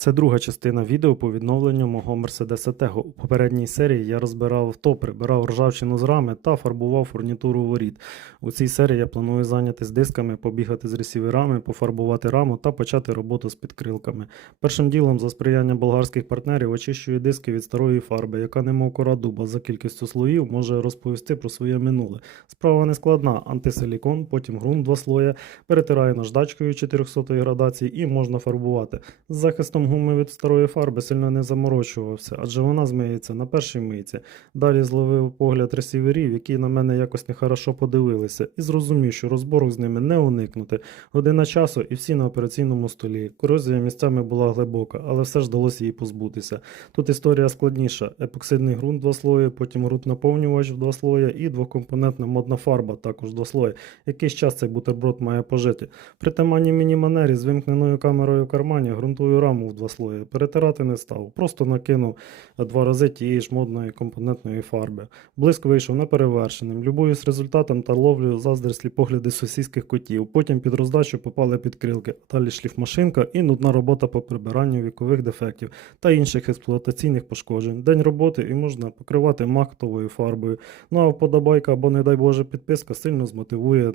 Це друга частина відео по відновленню мого Mercedes Tego. У попередній серії я розбирав авто, прибирав ржавчину з рами та фарбував фурнітуру воріт. У цій серії я планую зайнятися дисками, побігати з ресіверами, пофарбувати раму та почати роботу з підкрилками. Першим ділом за сприяння болгарських партнерів очищую диски від старої фарби, яка немов кора дуба за кількістю слоїв може розповісти про своє минуле. Справа не складна, антисилікон, потім ґрунт два слоя, перетираю наждачкою 400 градації і можна фарбувати. З захистом гуми від старої фарби сильно не заморочувався, адже вона змиється на першій мийці. Далі зловив погляд ресіверів, які на мене якось нехорошо подивилися, і зрозумів, що розборок з ними не уникнути. Година часу і всі на операційному столі. Корозія місцями була глибока, але все ж вдалося її позбутися. Тут історія складніша: епоксидний ґрунт два слої, потім ґрунт наповнювач в два слоя і двокомпонентна модна фарба, також два слої. Якийсь час цей бутерброд має пожити. При таманні міні-манері з вимкненою камерою в кармані ґрунтову раму в два слої. Перетирати не став. Просто накинув два рази тієї ж модної компонентної фарби. Блиск вийшов неперевершеним. Любуюсь результатом та ловлю заздріслі погляди сусідських котів. Потім під роздачу попали підкрилки, далі шліфмашинка і нудна робота по прибиранню вікових дефектів та інших експлуатаційних пошкоджень. День роботи і можна покривати мактовою фарбою. Ну а вподобайка або, не дай Боже, підписка сильно змотивує